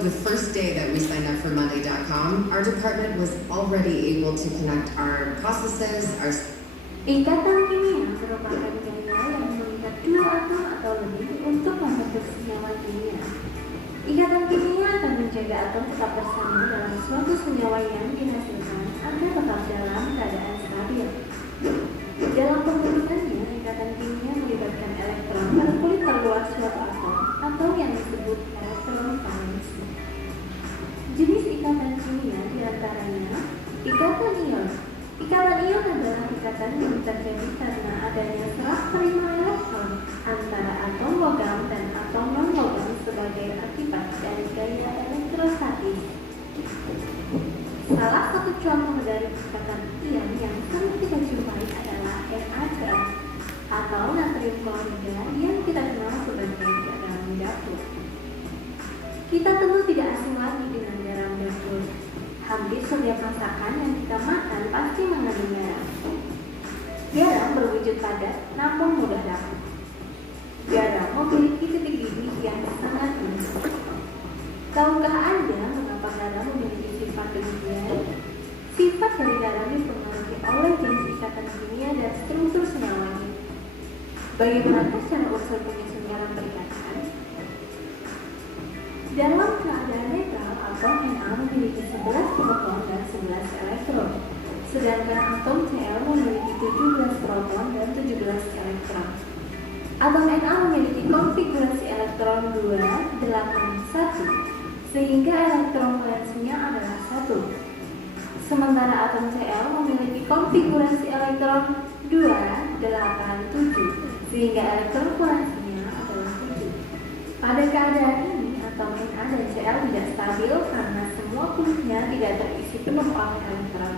the first day that we signed up for Monday.com, our department was already able to connect our processes, our... Ikatan kimia merupakan gaya yang mengikat dua atom atau lebih untuk membentuk senyawa kimia. Ikatan kimia akan menjaga atom tetap bersama dalam suatu senyawa yang dihasilkan agar tetap dalam keadaan stabil. Dalam pembentukannya, ikatan kimia melibatkan elektron pada kulit terluar suatu atom atau yang disebut elektrovalensi. Jenis ikatan kimia diantaranya ikatan ion. Ikatan ion adalah ikatan yang terjadi karena adanya serah terima elektron antara atom logam dan atom non-logam sebagai akibat dari gaya elektrostatis. Salah satu contoh dari ikatan ion yang sering kita jumpai adalah NaCl atau natrium klorida yang kita kenal sebagai garam dapur. Kita tentu tidak asing lagi dengan garam dapur. Hampir setiap masakan yang kita makan pasti mengandung garam. Garam berwujud padat namun mudah rapuh. Garam memiliki titik gigih yang sangat unik. Tahukah Anda mengapa garam memiliki sifat demikian? Sifat dari garam dipengaruhi oleh jenis ikatan kimia dan struktur senyawanya. Bagaimana cara unsur penyusun garam berikatan? Dalam keadaan netral, atom Na memiliki 11 proton dan 11 elektron, sedangkan atom Cl memiliki 17 proton dan 17 elektron. Atom Na memiliki konfigurasi elektron 2, 8, 1, sehingga elektron valensinya adalah 1. Sementara atom Cl memiliki konfigurasi elektron 2, 8, 7, sehingga elektron valensinya adalah 7. Pada keadaan ini, atom Na dan Cl tidak stabil karena semua kulitnya tidak terisi penuh oleh elektron.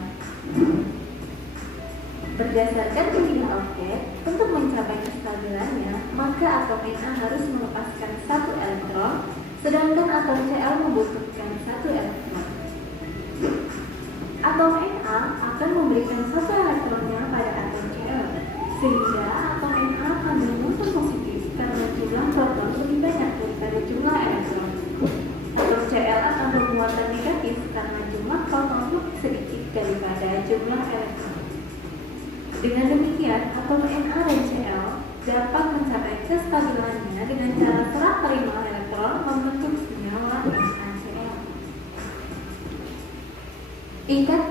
Berdasarkan kimia Oersted, untuk mencapai kestabilannya, maka atom Na harus melepaskan 1 elektron, sedangkan atom Cl membutuhkan 1 elektron. Atom Na akan memberikan 1 elektronnya pada atom Cl, sehingga atom Na akan bermuatan positif karena jumlah proton lebih banyak daripada jumlah elektron. Atom Cl akan bermuatan negatif karena jumlah proton lebih sedikit daripada jumlah elektron. Dengan demikian, atom Na dan Cl dapat mencapai kestabilannya dengan cara serah terima elektron membentuk senyawa NaCl. Ikat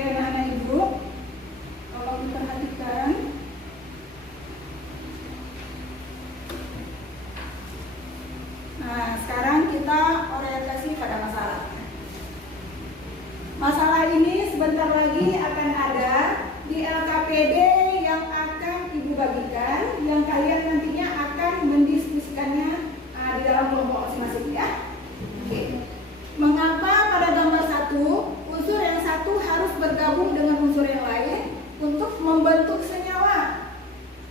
anak-anak ibu, kalau diperhatikan, nah sekarang kita orientasi pada masalah. Masalah ini sebentar lagi akan ada di LKPD yang akan ibu bagikan, yang kalian nantinya akan mendiskusikannya di dalam kelompok masing-masing ya. Oke. Mengapa pada gambar 1 unsur yang satu harus bergabung dengan unsur yang lain untuk membentuk senyawa?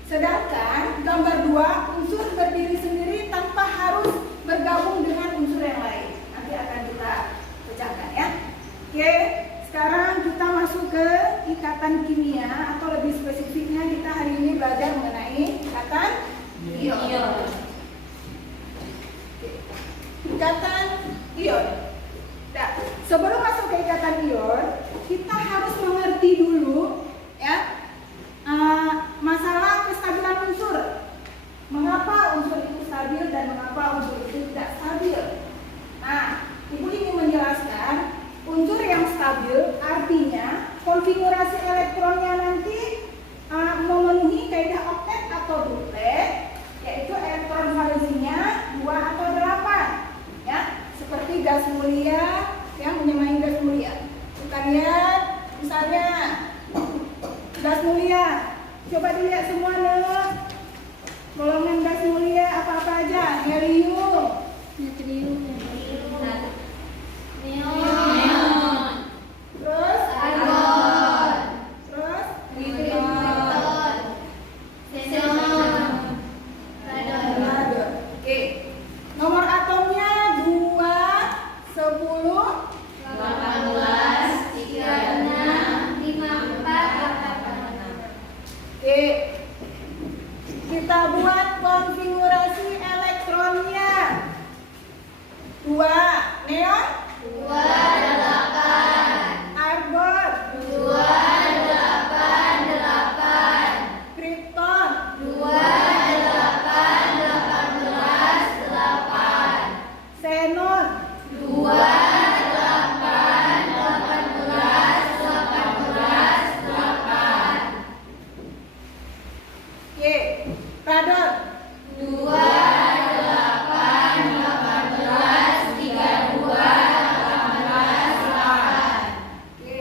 Sedangkan gambar 2 unsur berdiri sendiri tanpa harus bergabung dengan unsur yang lain. Nanti akan kita pecahkan ya. Oke, sekarang kita masuk ke ikatan kimia atau lebih spesifiknya kita hari ini belajar mengenai ikatan ion. Ikatan ion. Nah, sebelum masuk ke ikatan ion, kita harus mengerti dulu ya masalah kestabilan unsur. Mengapa unsur itu stabil dan mengapa unsur itu tidak stabil? Nah, ibu ingin menjelaskan unsur yang stabil artinya konfigurasi elektronnya nanti memenuhi kaidah oktet atau duplet, yaitu elektron valensinya 2 atau 8 ya, seperti gas mulia yang menyamai gas mulia. Kita lihat misalnya Buat konfigurasi elektronnya. 2 neon, 28 argon, 288 krypton, 2818 xenon, 2818 oke, radon, 2818 oke.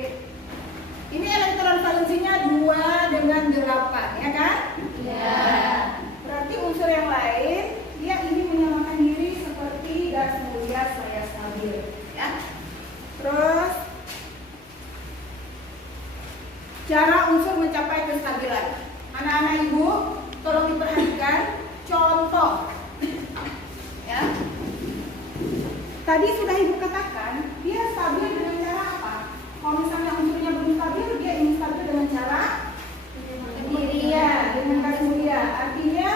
Ini elektron valensinya 2 dengan 8, ya kan? ya Berarti unsur yang lain dia ini menyamakan diri seperti gas mulia saya stabil, ya. Terus cara unsur mencapai kestabilan. Anak-anak ibu, tolong diperhatikan contoh. Ya. Tadi sudah ibu katakan dia stabil dengan cara apa? Kalau misalnya unsurnya belum stabil, dia ingin stabil dengan cara iya, dengan gas mulia. Artinya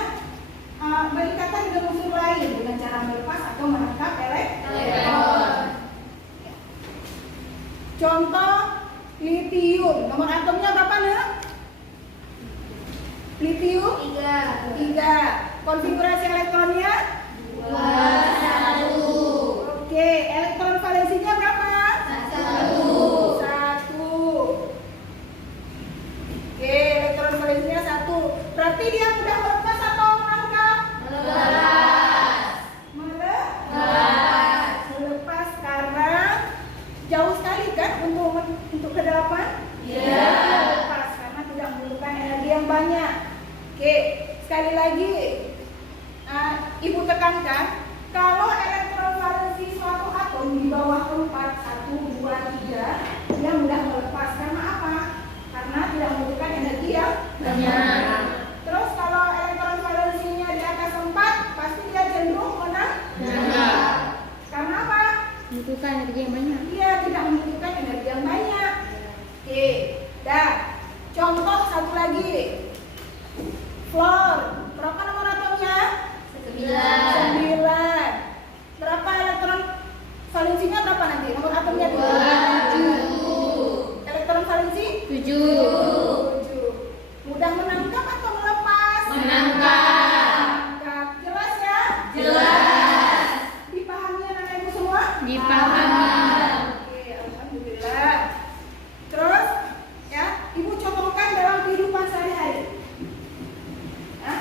berikatan dengan unsur lain dengan cara melepas atau menangkap elektron. Contoh litium, nomor atomnya berapa nih? Litium 3. Konfigurasi elektronnya 21 oke, elektron valensinya berapa? 1. Oke, elektron valensinya 1. Berarti dia mudah melepas atau menangkap? Melepas karena jauh sekali kan untuk ke delapan? Iya. Melepas karena tidak membutuhkan energi yang banyak. Oke, sekali lagi ibu tekankan kalau elektron valensi suatu atom di bawah 4, 1, 2, 3 dia mudah melepas karena apa? Karena tidak membutuhkan energi yang banyak. Terus kalau elektron valensinya di atas 4 pasti dia cenderung Menangkap. karena apa? Membutuhkan energi yang banyak. Dia tidak membutuhkan energi yang banyak. Oke, dah. Contoh satu lagi. Fluor. Berapa nomor atomnya? 9. Berapa elektron valensinya berapa nanti? Nomor atomnya 7. Elektron valensi? 7. Mudah menangkap atau melepas? Menangkap. Jelas ya? Jelas. Dipahami anak-anak ibu semua? Dipahami. Oke, alhamdulillah. Terus, ya, ibu contohkan dalam kehidupan sehari-hari. Nah,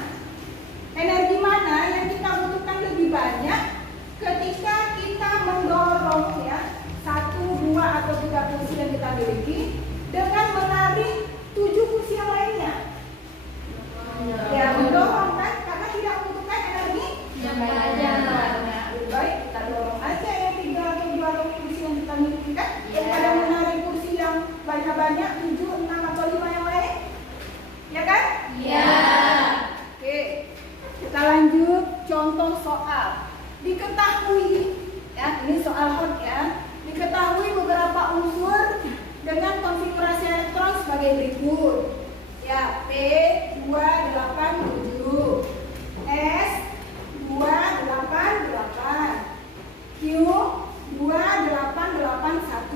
energi mana yang kita butuhkan lebih banyak ketika kita mendorong ya 1, 2 atau 3 kursi yang kita miliki dengan menarik 7 kursi yang lainnya. Ya, mendorong kan karena tidak membutuhkan energi Yang banyak. Nah, lebih baik kita dorong aja yang 3 atau 2 atau kursi yang kita miliki kan daripada menarik kursi yang banyak-banyak 7, 6 atau 5 yang lain. Ya kan? Iya. Oke, kita lanjut contoh soal. Diketahui, ya ini soal hot ya. Diketahui beberapa unsur dengan konfigurasi elektron sebagai berikut. Ya, P287, S288, Q2881,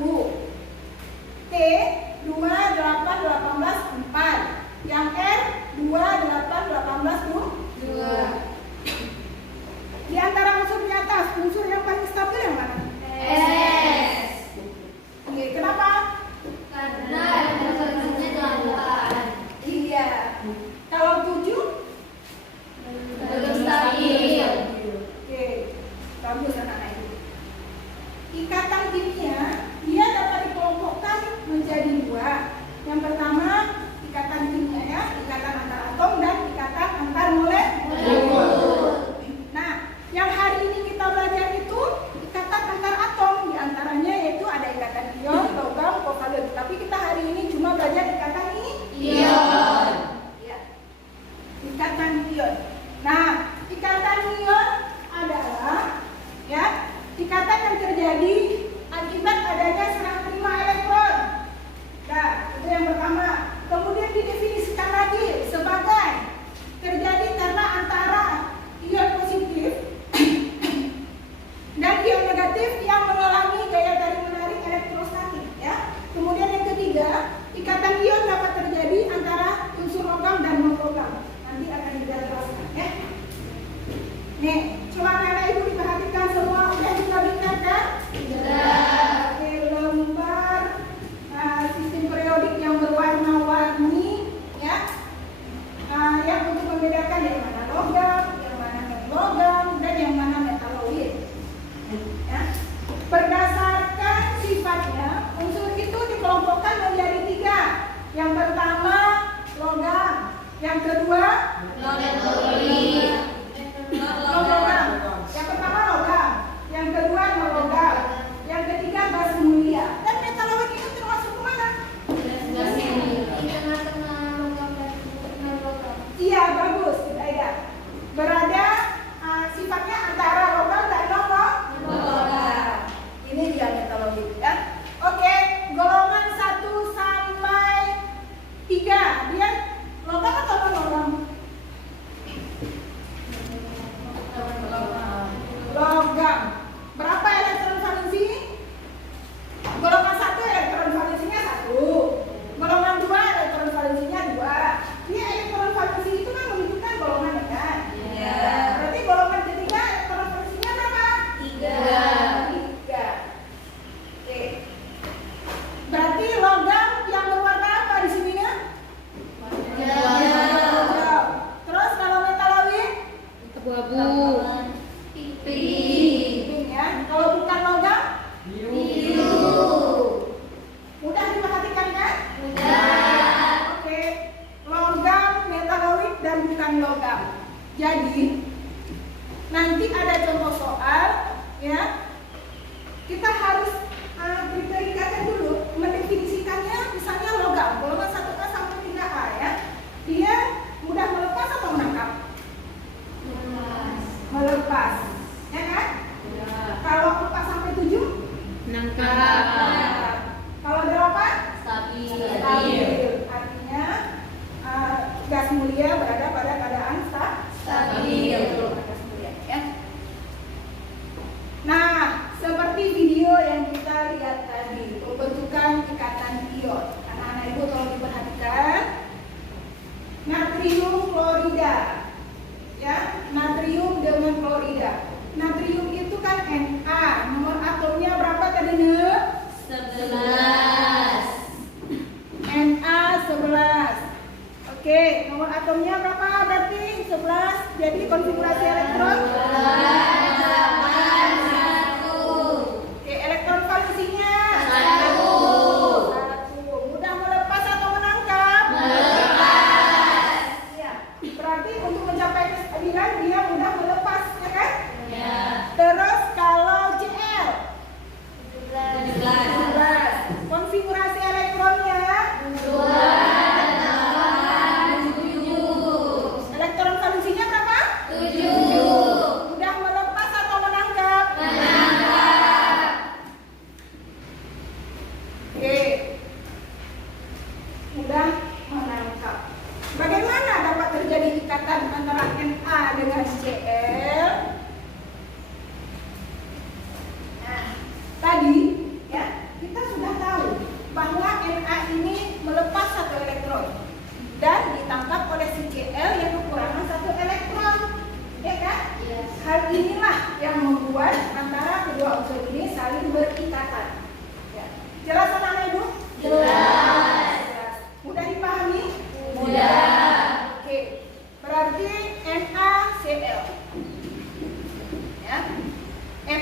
T28884, yang R28882. Di antara unsur di atas, unsur yang paling stabil yang mana? S. Oke, kenapa? Karena elektron valensinya 8. Iya. Kalau 7? Belum stabil. Oke, bagus anak-anak itu. Ikatan kimia, dia dapat dikelompokkan menjadi 2. Yang pertama, ikatan kimia ya, ikatan antar atom dan ikatan antar molekul. Nah, yang hari ini kita belajar itu ikatan antar atom, diantaranya yaitu ada ikatan ion, logam, kovalen. Tapi kita hari ini cuma belajar ikatan ini. Ion. Ya. Ikatan ion. Nah, ikatan ion adalah ya ikatan yang terjadi akibat adanya serah terima elektron. Nah, itu yang pertama. Kemudian didefinisikan lagi sebagai terjadi karena antara logam, yang mana non-logam, dan yang mana metaloid. Ya. Berdasarkan sifatnya, unsur itu dikelompokkan menjadi 3. Yang pertama logam, yang kedua non-logam. Yang pertama logam, yang kedua non-logam, yang ketiga gas mulia. Dan metaloid itu termasuk ke mana? Iya, bagus, Aida. Berada sifatnya antara logam dan non-logam. Ini dia metaloid ya. Oke, golongan 1 sampai 3 dia logam atau non-logam? Logam. Berapa elektron valensi? Golongan 1 elektron valensinya 1. Golongan 2 elektron valensinya 2. Dia elektron valensi itu kan menunjukkan golongan ya kan? Iya. Berarti golongan ketiga elektron valensinya berapa? 3. Oke. Berarti logam yang berwarna apa di sini ya? Hijau. Terus kalau metaloid? Abu-abu. Pink ya. Kalau bukan logam? Biru. Mudah diperhatikan kan? Mudah. Oke. Logam, metaloid, dan bukan logam. Jadi nanti ada contoh soal ya. Kita harus berikan dulu mendefinisikannya, misalnya logam golongan 1A sampai 3A ya. Dia mudah melepas atau menangkap? Melepas. Ya kan? Ya. Kalau 4 sampai 7? Nangkap. Kalau 8? Stabil. Artinya gas mulia berada pada keadaan stabil. Gas mulia, ya. Nah, seperti video yang kita lihat tadi, pembentukan ikatan ion. Anak-anak ibu tolong diperhatikan. Natrium klorida, ya, natrium dengan klorida. Natrium itu kan Na, nomor atomnya berapa tadi nih? 11. Na11. Oke, nomor atomnya berapa berarti? 11. Jadi konfigurasi elektron? Oke, elektron valensinya? 1. Mudah melepas atau menangkap? Melepas. Ya, berarti untuk mencapai kestabilan dia mudah melepas, ya kan? Ya. Terus kalau Cl? 17. Konfigurasi elektronnya? 2. Elektron valensinya berapa? 7. Mudah melepas atau menangkap? Menangkap. Oke. Mudah menangkap. Bagaimana dapat terjadi ikatan antara Na dengan Cl? Nah, tadi ya kita sudah tahu bahwa Na ini melepas 1 elektron dan ditangkap oleh si Cl yang kekurangan 1 elektron, ya kan? Yes. Hal inilah yang membuat antara kedua unsur ini saling berikatan. Ya. Jelas anak-anak ibu? Jelas. Mudah dipahami? Mudah. Oke. Berarti NaCl. Ya.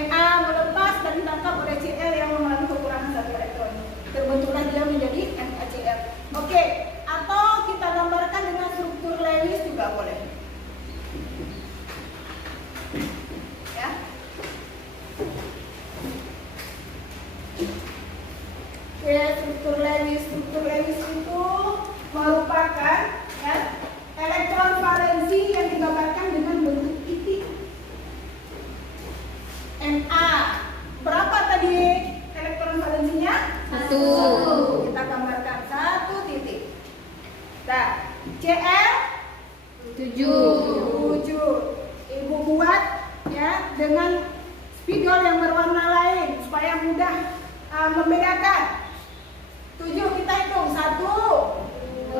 Na melepas dan ditangkap oleh Cl yang mengalami kekurangan 1 elektron. Terbentuklah dia menjadi NaCl. Oke. Atau kita gambarkan dengan struktur Lewis juga boleh. Ya. Oke, struktur Lewis itu merupakan ya, elektron valensi yang digambarkan dengan bentuk titik. Na berapa tadi elektron valensinya? 1. Kita gambarkan 1 titik. Nah, Cl 7. Ibu buat ya dengan spidol yang berwarna lain supaya mudah membedakan. 7 kita hitung 1, 2, 3,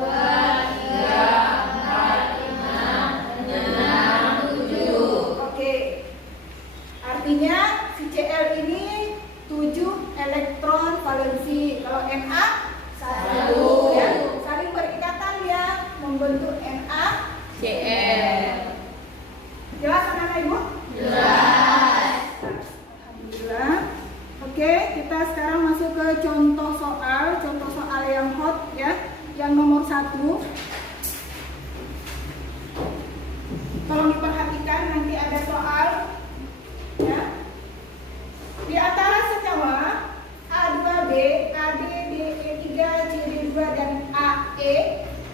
4, 5, 6, 7. Oke. Artinya si Cl ini 7 elektron valensi. Kalau Na 1 ya. Saling berikatan ya membentuk NaCl. 1. Tolong diperhatikan, nanti ada soal ya. Di antara senyawa A2B, AB, BE3, CD2 dan AE,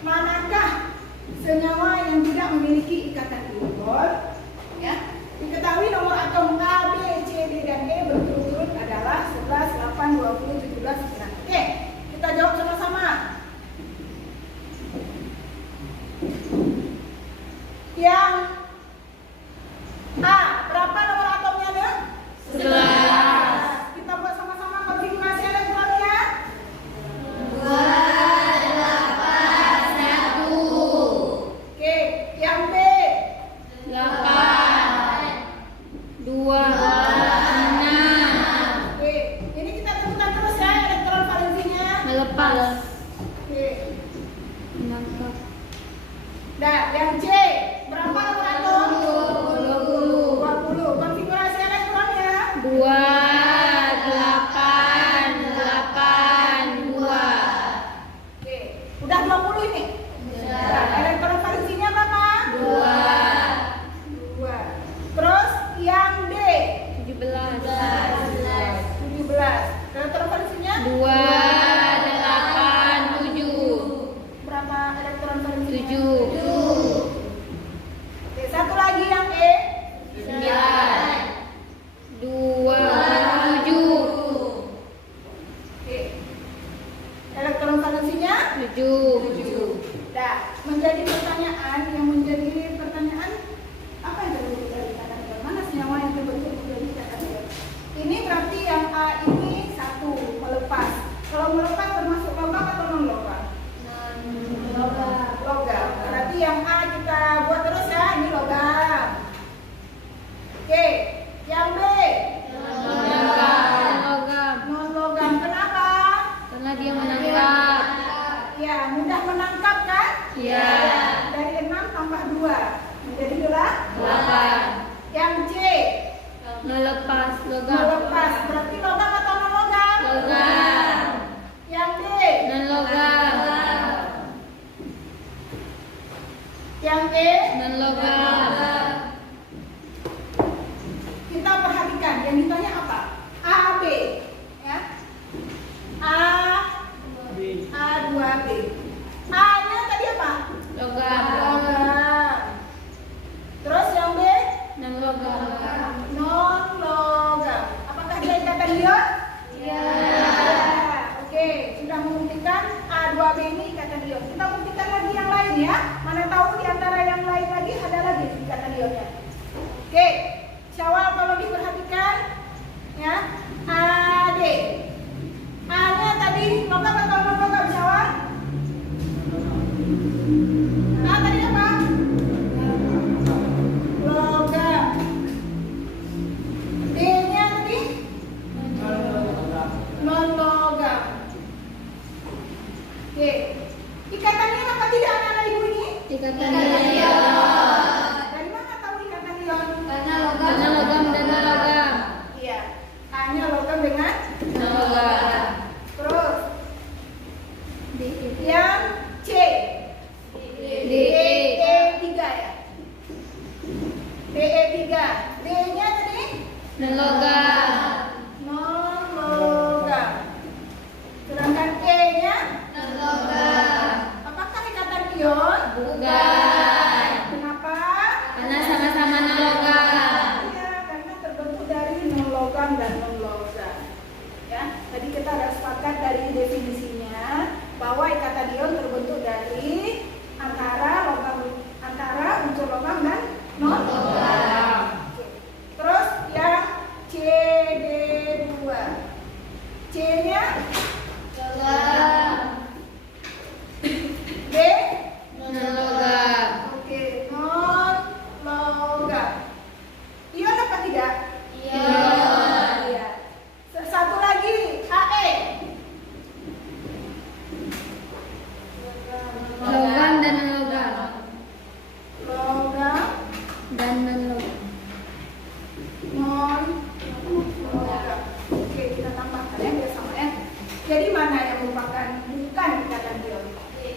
manakah senyawa yang tidak memiliki ikatan ion? Ya. Diketahui nomor atom A, B, C, D dan E berturut-turut adalah 11, 8, 20, 17, 9. Oke, kita jawab sama-sama. Yang A, berapa nomor atomnya deh? 11. Kita buat sama-sama konfigurasi elektronnya. 2, 8, 1. Oke, yang B. 8, 2, 6. Oke, ini kita tentukan terus ya elektron valensinya. Melepas. Oke. Menangkap. Nah, yang C, berapa nomor atom? 20. Konfigurasi elektronnya. 2, 8, 8, 2. Oke, udah 20 ini. Nah, elektron valensinya berapa? 2. Terus yang D. 17. 17. Elektron valensinya? 2, 8, 7. Berapa elektron valensinya? 7. Oke, satu lagi yang E. 9. 2, 7. Oke. Elektron valensinya? 7. Nah, menjadi pertanyaan apa yang terbentuk dari ikatan ion? Mana senyawa yang terbentuk dari ikatan ion? Ini berarti yang A ini 1 melepas. Kalau melepas termasuk logam atau non logam? Logam. Berarti yang A kita buat terus ya, ini logam. Oke, yang B Logam. non logam. Kenapa? Karena dia menangkap. Ya, mudah menangkap kan? Iya. Dari 6 tambah 2 menjadi 8. Yang C Melepas. Logam. melepas. Berarti logam atau non logam? Logam. Yang D Non logam. yang E Non logam. kita perhatikan yang ditanya apa? A, B ya. A2B. A-nya tadi apa? Logam. Logam. Terus yang B Non logam. non logam. Apakah dia ikatan ion? Iya. Oke, sudah membuktikan A2B ini ikatan ion. Kita buktikan lagi yang lain ya. Mana tahu di antara yang lain lagi ada lagi ikatan ionnya. Oke, Syawal kalau diperhatikan ya. AD. A-nya tadi logam atau non logam Syawal? A tadi apa? Logam. D-nya tadi? Non logam. Oke. Ikatannya apa tidak anak ibu ini? Ikatan Dari ion. mana tahu ikatan ion? Karena logam dan non logam. Iya. A-nya logam dengan Non logam. terus yang C. DE3 ya. DE3. D-nya tadi Non logam. non logam. Sedangkan E-nya Non logam. apakah ikatan ion? Bukan. Kenapa? Karena sama-sama non logam. Iya, karena terbentuk dari non logam dan non logam. Ya, tadi kita sudah sepakat dari definisinya bahwa ikatan ion terbentuk dari antara unsur logam dan non logam. Oke. Terus yang CD2. C-nya Logam. D. Non logam. Oke, non logam. Ion apa tidak? Ion. Iya. Satu lagi, AE. Logam dan non logam. Logam, Dan non logam. non logam. Oke, kita tambahkan ya biar sama ya. Jadi mana yang merupakan bukan ikatan ion?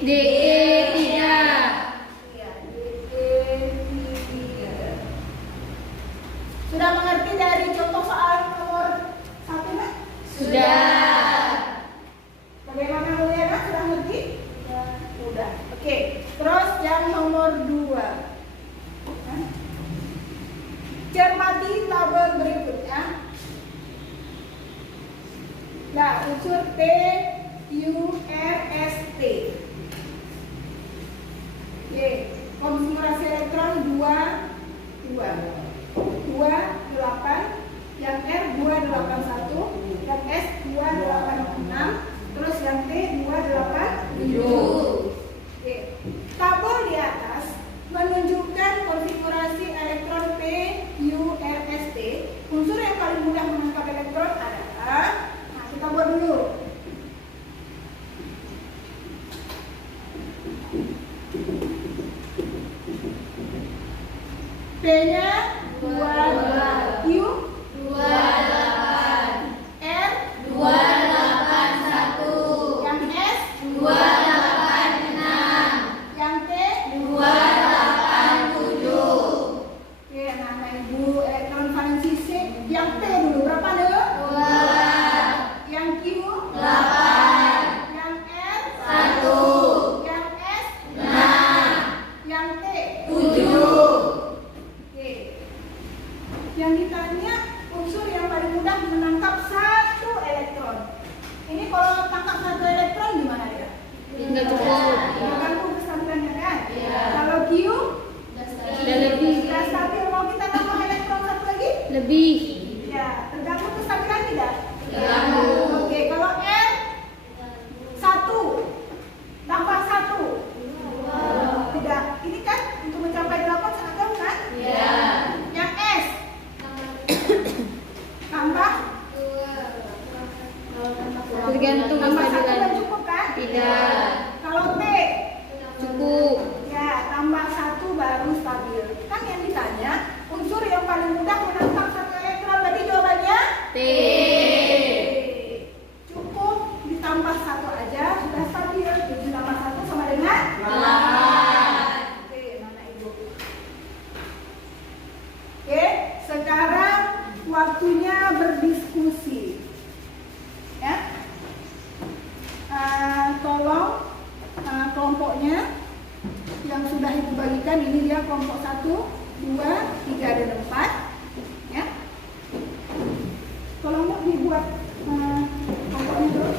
DE 3. Ya, DE3. Sudah mengerti dari contoh soal nomor 1 kan? Sudah. Bagaimana Mulyana, sudah ngerti? Udah. Oke. Terus yang nomor 2. Cermati tabel berikutnya. Nah, unsur P, Q, R, S, T. Oke, konfigurasi elektron 2, 8, yang R 281, yang S 286, terus yang T 287. Oke, tabel di atas menunjukkan konfigurasi elektron P, Q, R, S, T. Unsur yang paling mudah menangkap elektron adalah, nah kita buat dulu. P-nya 22, Q 28, R 281, yang S 286, yang T 287. Oke, nah Ibu elektron valensi C, yang P dulu berapa deh? 2, yang Q 8, yang R 1, yang S 6, yang T 7. Yang ditanya unsur yang paling mudah menangkap satu elektron. Ini kalau tangkap satu elektron gimana dia? Enggak cukup. Tergantung kestabilannya kan? Kalau Q Sudah lebih. sudah stabil, mau kita tambah elektron satu lagi? Lebih. Ya, tergantung kestabilan tidak? Tergantung. Oke, kalau R 1 tambah 1 tidak. Ini kan untuk mencapai 8 sangat jauh kan? Iya. Yang S tambah Tergantung tambah 1 kestabilan. dan cukup kan? Tidak. Kalau T Cukup. ya tambah 1 baru stabil. Kan yang ditanya unsur yang paling mudah menangkap satu elektron, berarti jawabannya T. cukup ditambah 1 aja sudah stabil. 7 tambah 1 sama dengan 8. Oke, mana Ibu? Oke, sekarang waktunya berdiskusi. Ya. Tolong kelompoknya yang sudah Ibu bagikan, ini dia kelompok 1, 2, 3, dan 4. Ya. Tolong Bu dibuat kelompoknya dulu.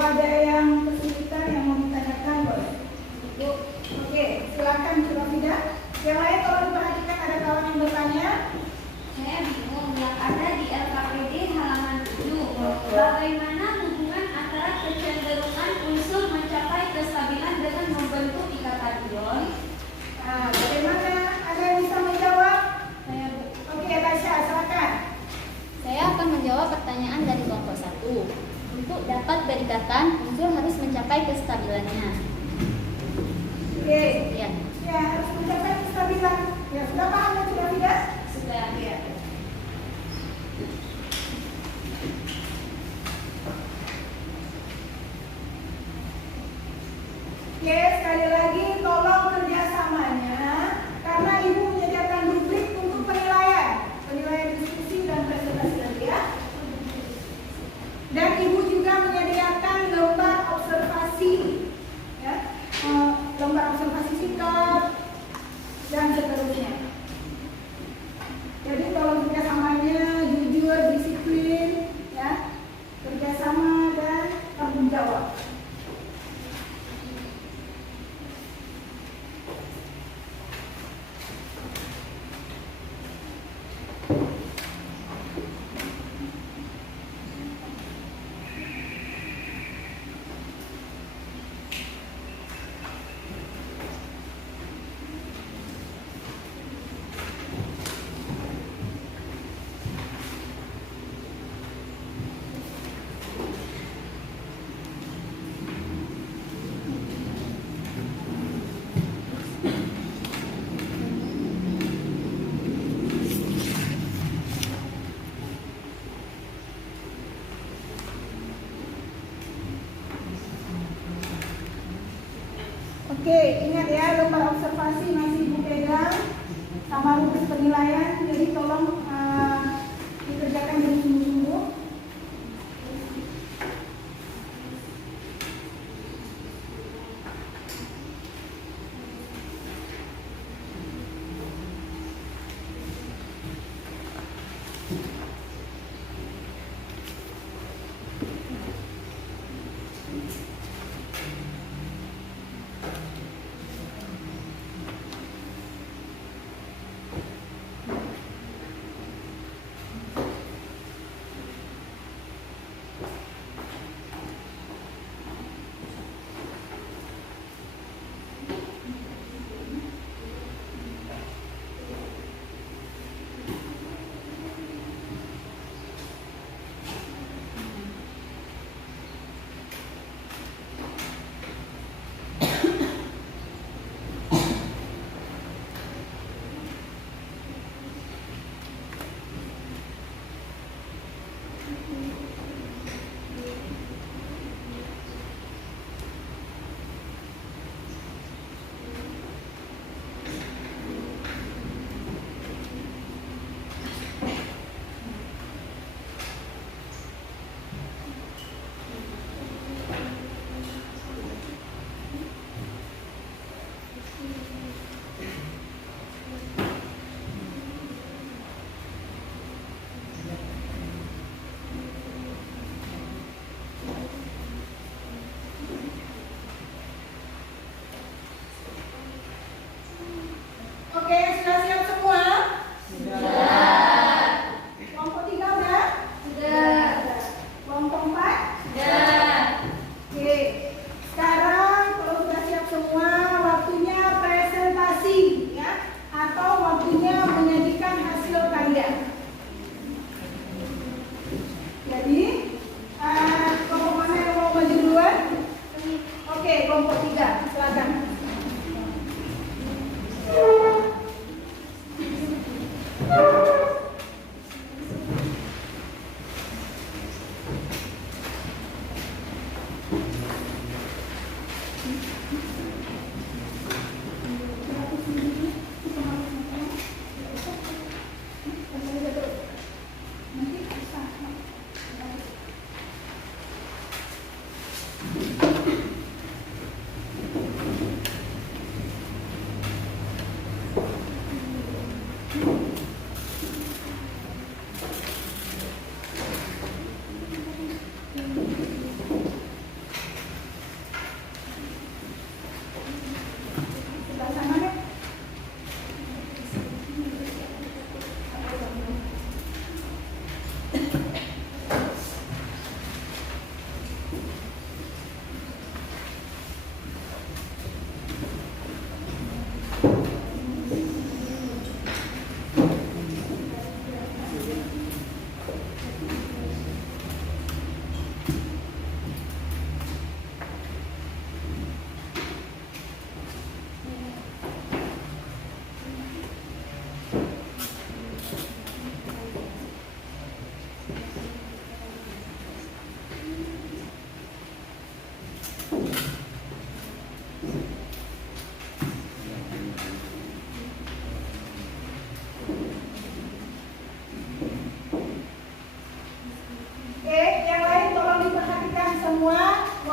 ada yang kesulitan yang mau ditanyakan boleh. Oke, silakan Cik Rafida. Yang lain kalau diperhatikan ada kawan yang bertanya. Saya bingung yang ada di LKPD halaman 7. Bagaimana hubungan antara kecenderungan unsur mencapai kestabilan dengan membentuk ikatan ion? Nah, bagaimana? Ada yang bisa menjawab? Saya Oke, Tasya, silakan. Saya akan menjawab pertanyaan dari kelompok 1. Untuk dapat berikatan, unsur harus mencapai kestabilannya. Oke. Ya. Ya, harus mencapai kestabilan. Ya, sudah paham ya Cik Rafida? sudah Ya. Oke, sekali lagi tolong kerjasamanya karena Ibu menyediakan rubrik untuk penilaian diskusi dan presentasi nanti ya. Dan Ibu juga menyediakan lembar observasi, ya, lembar observasi sikap dan seterusnya. Jadi tolong kerjasamanya jujur, disiplin, ya, kerjasama dan tanggung jawab. Oke, ingat ya, lembar observasi masih Ibu pegang sama rubrik penilaian, jadi tolong dikerjakan dengan sungguh-sungguh.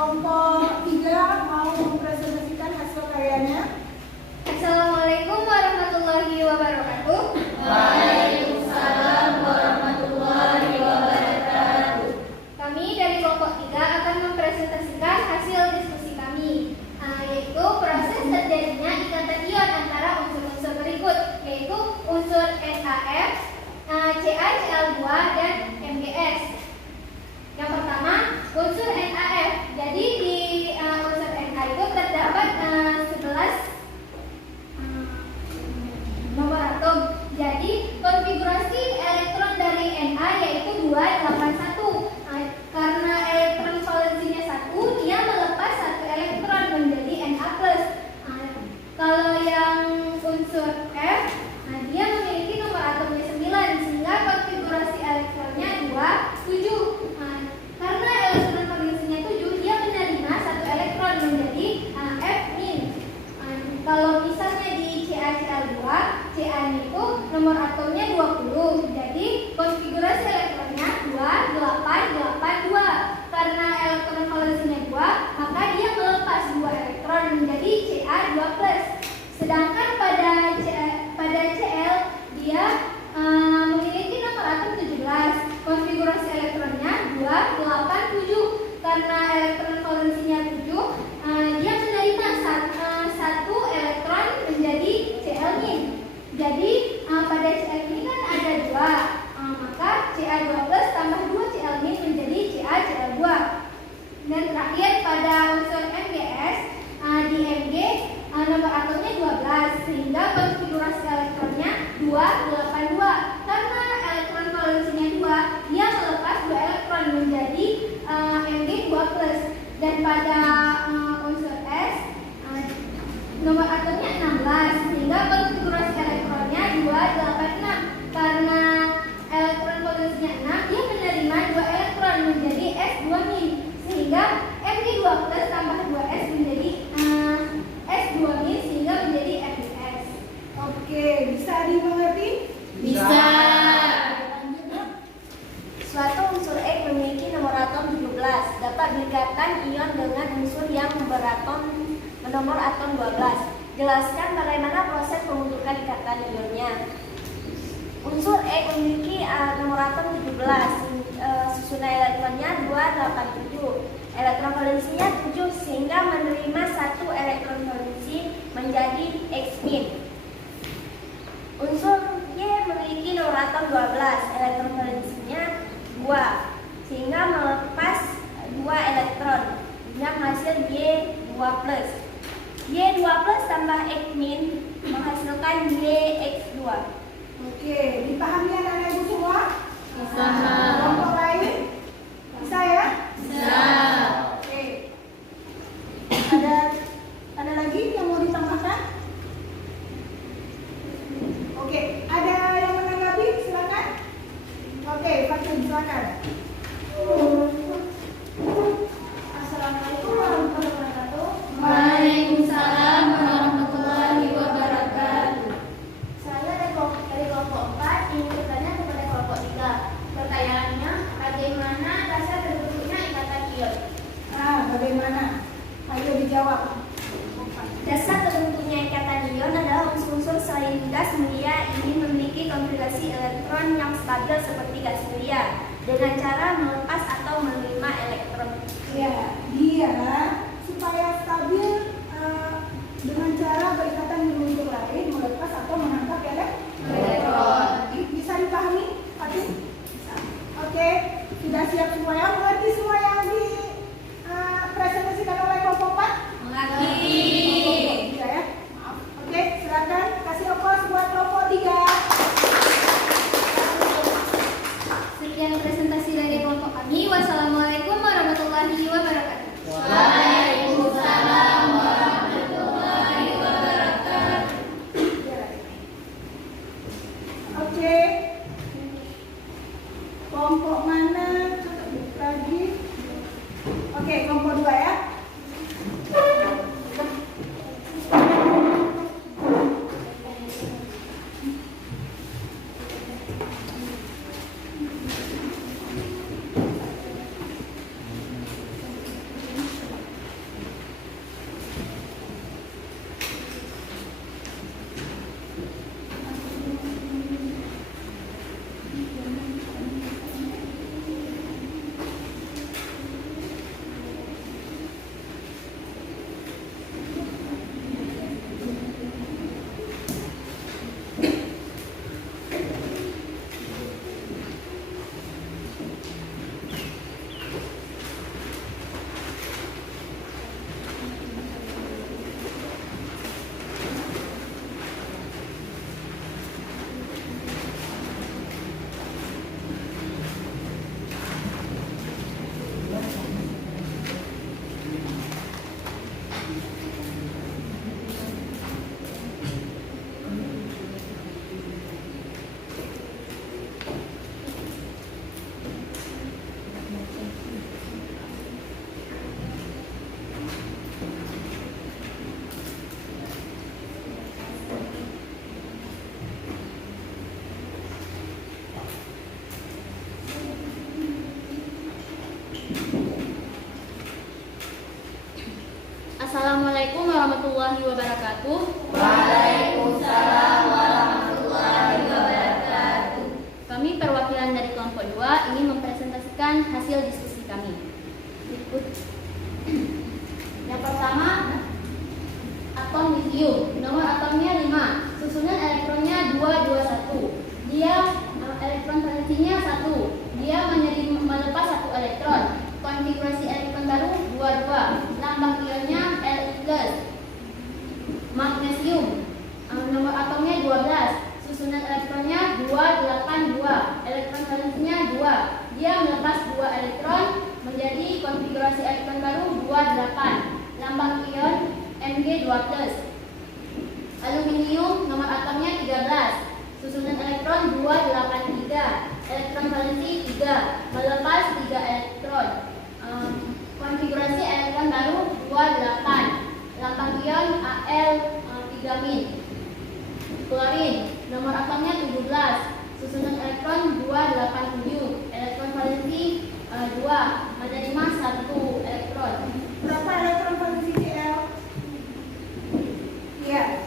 Kelompok 3 mau mempresentasikan hasil karyanya. Assalamualaikum warahmatullahi wabarakatuh. Waalaikumsalam warahmatullahi wabarakatuh. Kami dari kelompok 3 akan mempresentasikan hasil diskusi kami, yaitu proses terjadinya ikatan ion antara unsur-unsur berikut, yaitu unsur NaF, CaCl2 dan MgS. Yang pertama, unsur NaF. Jadi di unsur Na itu terdapat 11 nomor atom. Jadi konfigurasi elektron dari Na yaitu 281. Karena elektron valensinya 1, dia melepas 1 elektron menjadi Na+. Kalau yang unsur F, dia memiliki nomor atomnya 9, sehingga konfigurasi elektronnya 2, 7. Karena elektron valensinya 7, dia menerima 1 elektron menjadi F-. Kalau misalnya di CaCl2, Ca itu nomor atomnya 20, jadi konfigurasi elektronnya 2, 8, 8, 2. Karena elektron valensinya 2, maka dia melepas 2 elektron menjadi Ca2+. Sedangkan pada Cl, dia memiliki nomor atom 17, konfigurasi elektronnya 2, 8, 7. Karena elektron valensinya 7, dia menerima 1 elektron menjadi Cl-. Jadi pada Cl ini kan ada 2, maka Ca2+ tambah 2 Cl- menjadi CaCl2. Dan terakhir pada unsur MgS, di Mg nomor atomnya 12, sehingga konfigurasi elektronnya 2, 8, 2. Karena elektron valensinya 2, dia melepas 2 elektron menjadi Mg2+. Dan pada unsur S, nomor atomnya 16, sehingga konfigurasi elektronnya 2, 8, 6. Karena elektron valensinya 6, dia menerima 2 elektron menjadi S2-, sehingga Mg2+ tambah 2S menjadi S2-, sehingga menjadi Mgs. Oke, bisa dimengerti? Bisa. Suatu unsur X memiliki nomor atom 17, dapat berikatan ion dengan unsur yang nomor atom 12. Jelaskan bagaimana proses pembentukan ikatan ionnya. Unsur X memiliki nomor atom 17, susunan elektronnya 2, 8, 7. Elektron valensinya 7, sehingga menerima 1 elektron valensi menjadi X-. Unsur Y memiliki nomor atom 12, elektron valensinya 2, sehingga melepas 2 elektron yang hasil Y2+. Y2+ tambah X- menghasilkan YX2. Oke, dipahami anak-anak ibu semua? Bisa. Kelompok lain? Bisa ya? Bisa. Oke. Ada lagi yang mau ditambahkan? Oke, ada yang menanggapi? Silakan. Oke, Fatin, silakan. Assalamualaikum warahmatullahi wabarakatuh. Waalaikumsalam warahmatullahi wabarakatuh. Saya dari kelompok 4 ingin bertanya kepada kelompok 3. Pertanyaannya, bagaimana dasar terbentuknya ikatan ion? Bagaimana? Ayo dijawab. Dasar terbentuknya ikatan ion adalah unsur-unsur selain gas mulia ini memiliki konfigurasi elektron yang stabil seperti gas mulia dengan cara melepas atau menerima elektron. Ya, dia supaya stabil dengan cara berikatan dengan unsur lain, melepas atau menangkap elektron. Bisa dipahami, Fatin? Oke, sudah siap semuanya? Mengerti semua yang dipresentasikan oleh kelompok 4? Mengerti. Tidak ya? Maaf. Oke, silakan kasih ongkos buat kelompok 3. Sekian presentasi dari kelompok kami. Wassalamualaikum warahmatullahi wabarakatuh. Waalaikumsalam warahmatullahi wabarakatuh. Oke. Kelompok mana? Lagi. Oke, kelompok 2 ya. warahmatullahi wabarakatuh. Waalaikumsalam warahmatullahi wabarakatuh. Kami perwakilan dari kelompok 2 ingin mempresentasikan hasil diskusi kami. Berikut. Yang pertama, atom litium. Nomor atomnya 5, susunan elektronnya 221. Dia elektron valensinya 1. Dia melepas 1 elektron. Konfigurasi elektron baru 22. Lambang ionnya Li+. Magnesium. Nomor atomnya 12. Susunan elektronnya 282. Elektron valensinya 2. Dia melepas 2 elektron menjadi konfigurasi elektron baru 28. Lambang ion Mg2+. Aluminium. Nomor atomnya 13. Susunan elektron 283. Elektron valensi 3. Melepas 3 elektron. Konfigurasi elektron baru 28. Lambang ion Al3-. Klorin. Nomor atomnya 17. Susunan elektron 287. Elektron valensi 2. Menerima 1 elektron. Berapa elektron valensi Cl? Iya.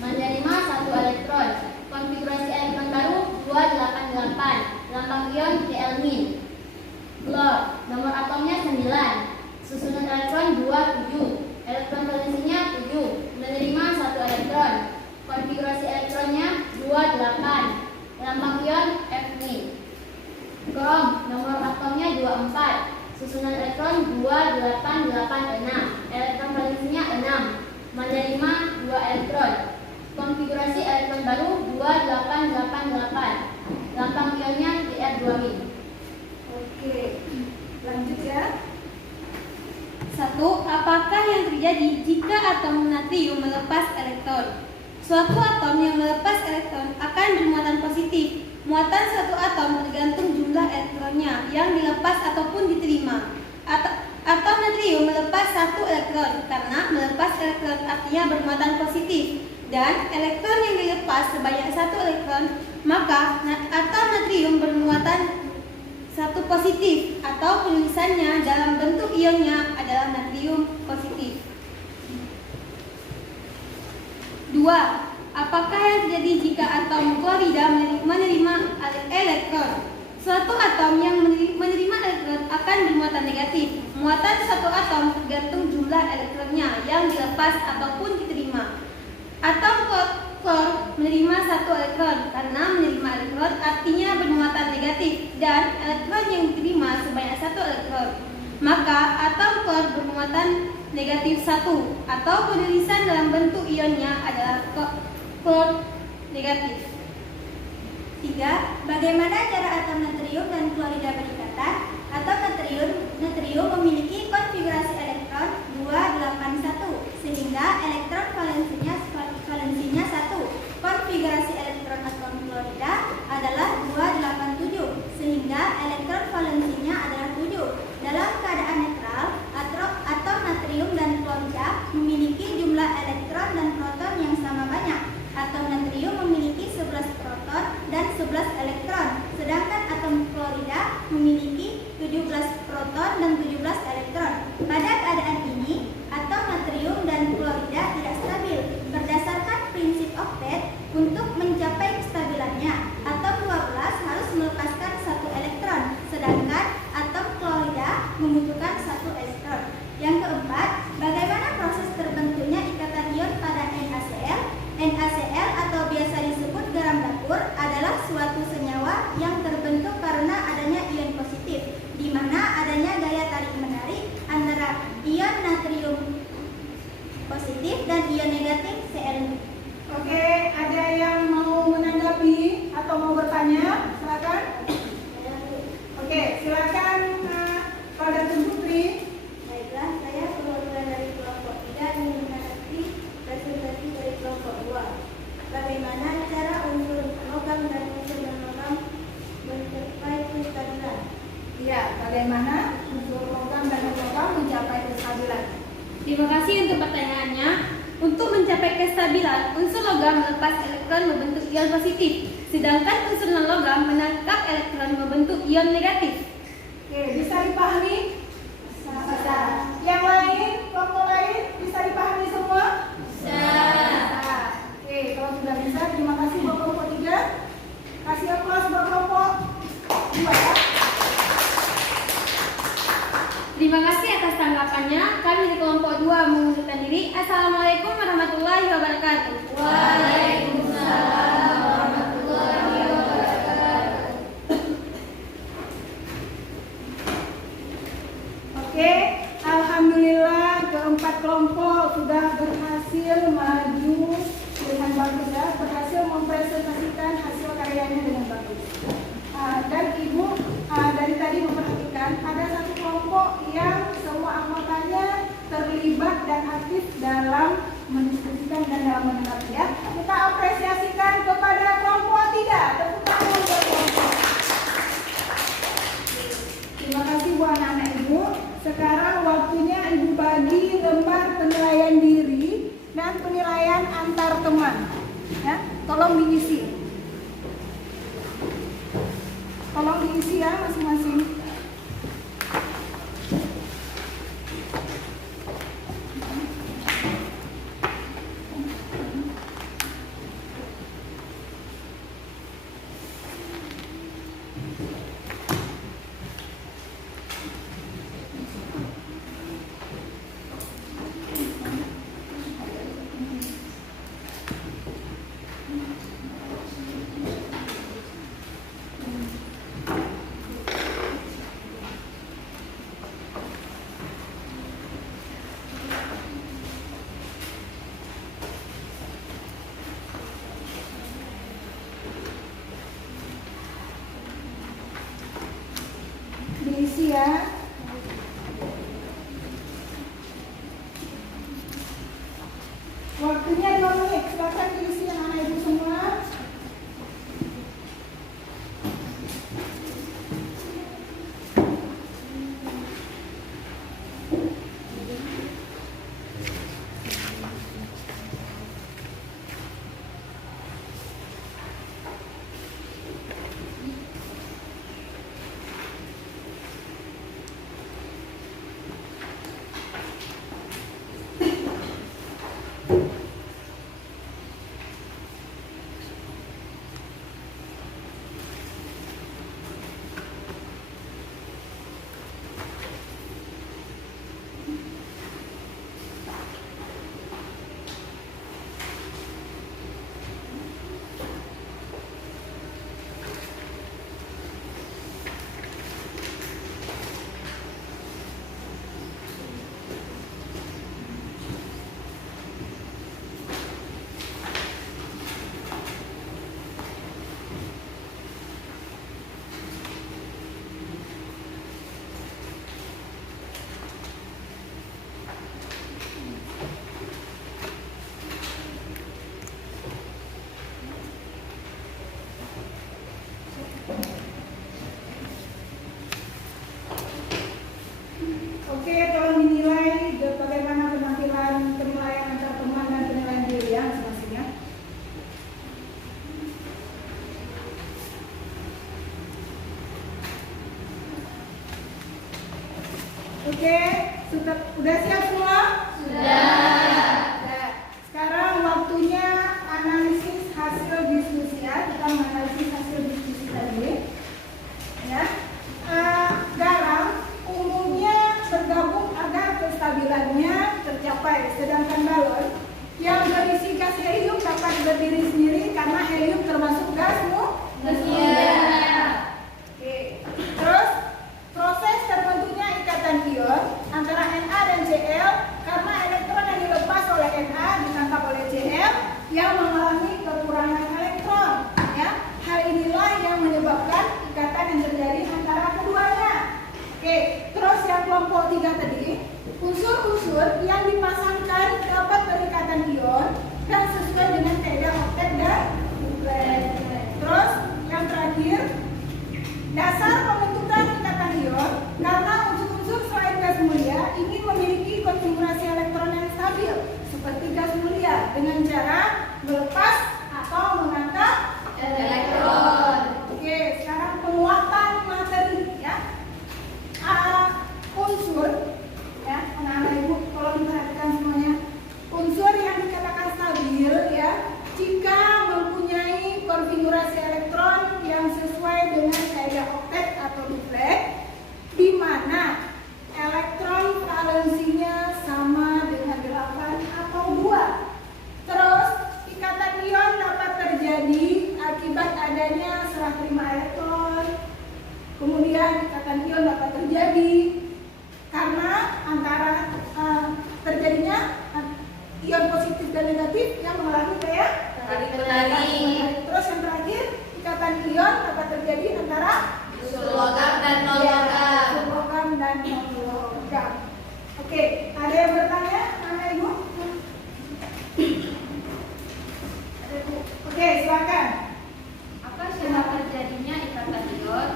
Menerima 1 elektron. Konfigurasi elektron baru 288. Lambang ion Cl-. Klor. Nomor atomnya 9. Susunan elektron 27. Elektron valensinya 7. Menerima 1 elektron. Konfigurasi elektronnya 28. Lambang ion Fe. Krom. Nomor atomnya 24. Susunan elektron 2886. Elektron valensinya 6. Menerima 2 elektron. Konfigurasi elektron baru 2888. Lambang ionnya Cr2-. Oke. Lanjut ya. 1. Apakah yang terjadi jika atom natrium melepas elektron? Suatu atom yang melepas elektron akan bermuatan positif. Muatan suatu atom tergantung jumlah elektronnya yang dilepas ataupun diterima. Atom natrium melepas 1 elektron karena melepas elektron artinya bermuatan positif, dan elektron yang dilepas sebanyak 1 elektron, maka atom natrium bermuatan 1 positif, atau penulisannya dalam bentuk ionnya adalah natrium positif. 2. Apakah yang terjadi jika atom klorida menerima elektron? Suatu atom yang menerima elektron akan bermuatan negatif. Muatan satu atom tergantung jumlah elektronnya yang dilepas ataupun diterima. Atom klor menerima 1 elektron karena menerima elektron artinya bermuatan negatif, dan elektron yang diterima sebanyak 1 elektron. Maka atom klor bermuatan negatif 1, atau penulisan dalam bentuk ionnya adalah klor negatif. 3. Bagaimana cara atom natrium dan klorida berikatan? Atom natrium memiliki konfigurasi elektron 281, sehingga elektron valensinya 1. Konfigurasi elektron atom klorida adalah 287, sehingga elektron valensinya adalah 7. Dalam keadaan netral, atom natrium dan klorida memiliki jumlah elektron dan proton yang sama banyak. Atom natrium memiliki 11 proton dan 11 elektron, sedangkan atom klorida memiliki 17 proton dan 17 elektron. Pada keadaan ini, atom natrium dan klorida tidak stabil. Berdasarkan prinsip oktet, untuk mencapai kestabilannya, atom 12 harus melepaskan 1 elektron, sedangkan atom klorida membutuhkan 1 elektron. Yang keempat, bagaimana proses terbentuknya ikatan ion pada NaCl? NaCl atau biasa disebut garam dapur adalah suatu senyawa yang terbentuk karena adanya ion positif, di mana adanya gaya tarik-menarik antara ion natrium positif dan ion negatif Cl. Oke, ada yang mau menanggapi atau mau bertanya? Silakan. Oke, silakan Pak Datun Putri. Baiklah, saya perwakilan dari kelompok 3 ingin menanggapi presentasi dari kelompok 2. Bagaimana cara unsur logam dan unsur non-logam mencapai kestabilan? Iya, bagaimana unsur logam dan non-logam mencapai kestabilan? Terima kasih untuk pertanyaannya. Untuk mencapai kestabilan, unsur logam melepas elektron membentuk ion positif, sedangkan unsur non-logam menangkap elektron membentuk ion negatif. Oke, bisa dipahami? Bisa. Yang lain, kelompok lain bisa dipahami semua? Terima kasih atas tanggapannya. Kami di kelompok 2 mengundurkan diri. Assalamualaikum warahmatullahi wabarakatuh. Waalaikumsalam warahmatullahi wabarakatuh. Oke, alhamdulillah keempat kelompok sudah berhasil maju dengan bagus ya, berhasil mempresentasikan hasil karyanya dengan bagus. Dan Ibu dari tadi memperhatikan ada satu kelompok yang semua anggotanya terlibat dan aktif dalam mendiskusikan dan dalam menanggapi ya. Kita apresiasikan kepada kelompok 3. Tepuk tangan buat kelompok. Terima kasih buat anak-anak Ibu. Sekarang waktunya Ibu bagi lembar penilaian diri dan penilaian antar teman. Ya, tolong diisi. Tolong diisi ya masing-masing. Diisi ya. Waktunya 2 menit. Silakan diisi anak-anak Ibu semua. Oke, tolong dinilai bagaimana penilaian antar teman dan penilaian diri ya masing-masing ya. Oke, sudah siap semua? Sudah. Sekarang waktunya analisis hasil diskusi ya. Kita menganalisis hasil diskusi tadi. Ya. Garam umumnya bergabung agar kestabilannya tercapai, sedangkan balon yang berisi gas helium dapat berdiri sendiri karena helium termasuk gas mulia. Oke. Terus proses terbentuknya ikatan ion antara Na dan Cl karena elektron yang dilepas oleh Na ditangkap oleh Cl yang mengalami kekurangan elektron. Ya, hal inilah yang menyebabkan ikatan yang terjadi antara keduanya. Oke, terus yang kelompok 3 tadi, unsur-unsur yang dipasangkan dapat berikatan ion dan sesuai dengan kaidah oktet dan nukleus. Terus yang terakhir, dasar pembentukan ikatan ion karena unsur-unsur selain gas mulia ingin memiliki konfigurasi elektron yang stabil seperti gas mulia dengan cara melepas atau mengangkat elektron. Oke, sekarang penguatan materi ya. Unsur ya, anak-anak Ibu kalau diperhatikan semuanya, unsur yang dikatakan stabil ya jika mempunyai konfigurasi elektron yang sesuai dengan kaidah oktet atau duplex, di mana elektron negatif yang mengalami kayak Tarik-menarik. Terus yang terakhir, ikatan ion dapat terjadi antara Logam dan non-logam. logam dan non-logam. Oke, ada yang bertanya? Mana Ibu? Ada Ibu. Oke, silakan. Apa syarat terjadinya ikatan ion?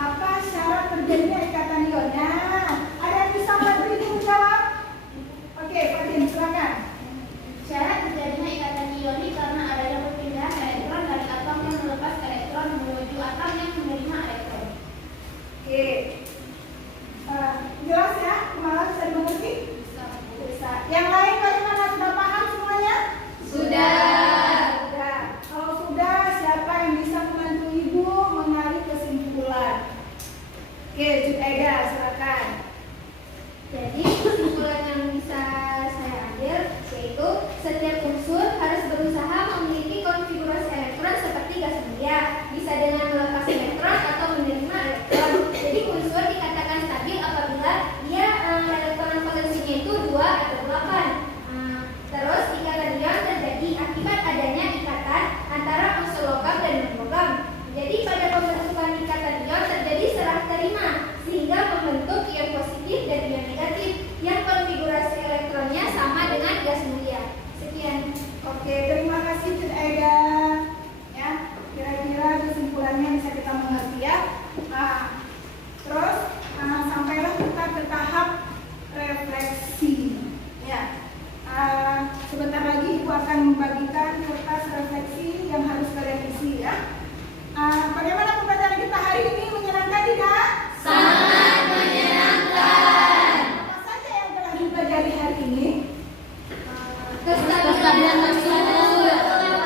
Apa syarat terjadinya ikatan ion? Nah, ada yang bisa bantu Ibu menjawab? Oke, Fatin, silakan. Syarat terjadinya ikatan ioni karena adanya perpindahan elektron dari atom yang melepas elektron menuju atom yang menerima elektron. Oke. Jelas ya? Kemarin bisa dimengerti? Bisa. Yang lain bagaimana? Sudah paham semuanya? Sudah. Sudah. Kalau sudah, siapa yang bisa membantu Ibu menarik kesimpulan? Oke, Cik Eda, silakan. Jadi kesimpulan yang bisa saya ambil yaitu setiap unsur harus berusaha memiliki konfigurasi elektron seperti gas mulia, bisa dengan melepas elektron atau menerima elektron. Jadi unsur dikatakan stabil apabila dia elektron valensinya itu 2 atau 8. Terus ikatan ion terjadi akibat adanya ikatan antara unsur logam dan non-logam. Jadi pada pembentukan ikatan ion terjadi serah terima sehingga membentuk ion positif dan ion negatif yang konfigurasi elektronnya sama dengan gas mulia. Sekian. Oke, terima kasih Cik Eda. Ya, kira-kira kesimpulannya bisa kita mengerti ya. Terus sampailah kita ke tahap refleksi. Ya. Sebentar lagi Ibu akan membagikan kertas refleksi yang harus kalian isi ya. Bagaimana pembacaan kita hari ini, menyenangkan tidak? Sangat menyenangkan. Apa saja yang telah dipelajari hari ini? Kestabilan unsur,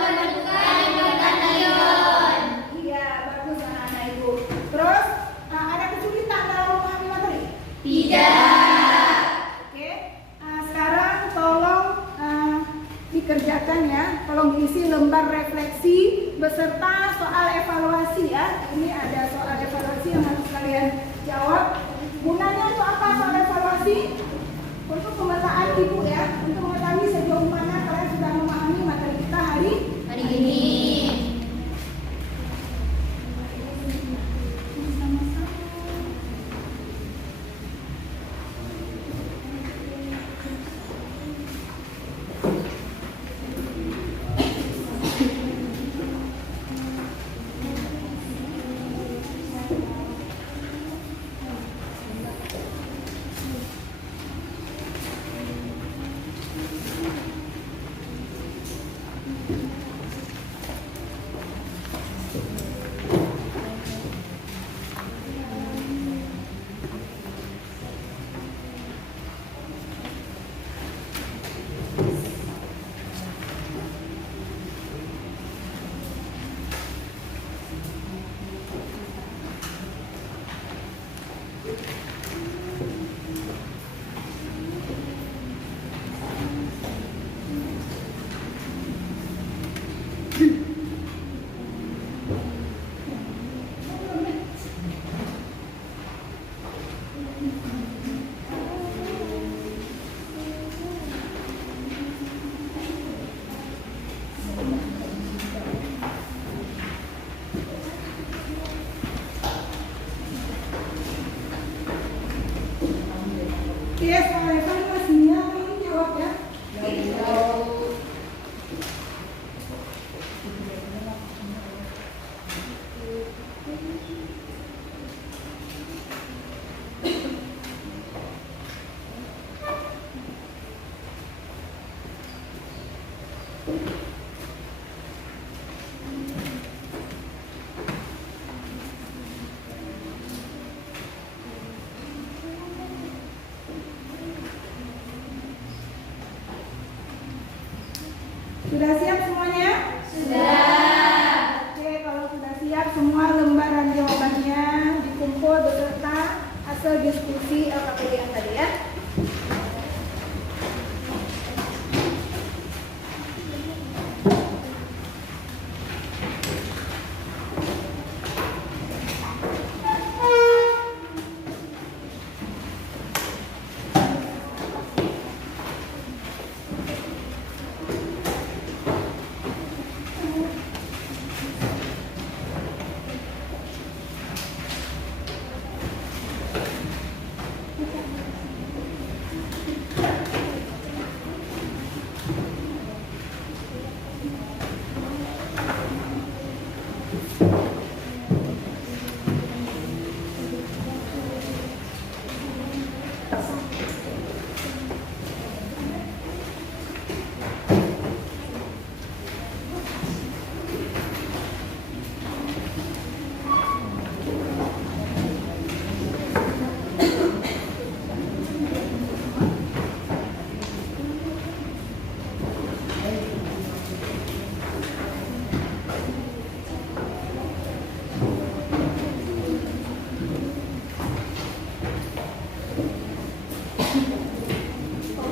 pembentukan ikatan ion. Iya, bagus anak-anak Ibu. Terus ada kesulitan dalam memahami materi? Tidak. Oke, sekarang tolong dikerjakan ya. Tolong diisi lembar refleksi beserta soal evaluasi ya. Ini ada soal evaluasi yang harus kalian jawab. Gunanya untuk apa soal evaluasi? Untuk pemetaan Ibu ya, untuk mengetahui sejauh mana kalian sudah memahami materi kita hari ini. Oke, soal evaluasinya ini jawab ya. Sudah siap semuanya? Sudah. Oke, kalau sudah siap semua lembaran jawabannya dikumpul beserta hasil diskusi LKPD yang tadi ya.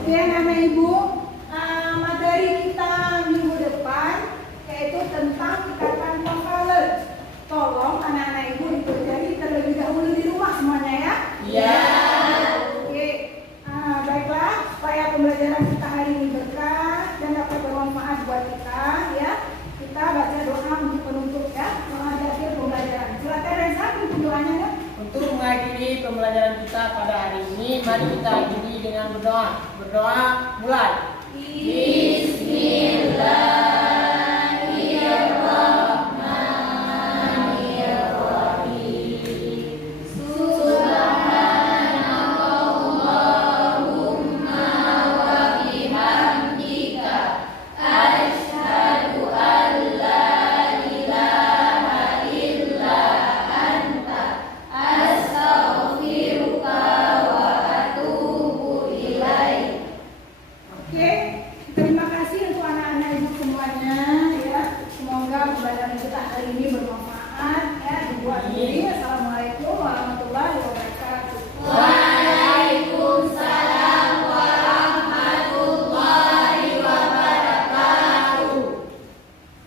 Oke, Anak Ibu, materi kita minggu depan yaitu tentang ikatan konvalen. Tolong anak-anak Ibu dipelajari terlebih dahulu di rumah semuanya ya. Iya. Oke, baiklah supaya pembelajaran kita hari ini berkah dan dapat bermanfaat buat kita ya. Kita baca doa untuk penutup ya, mengakhiri pembelajaran. Silakan Reza untuk doanya ya. Untuk mengakhiri pembelajaran kita pada hari ini, mari kita akhiri dengan berdoa. Berdoa mulai. Bismillah.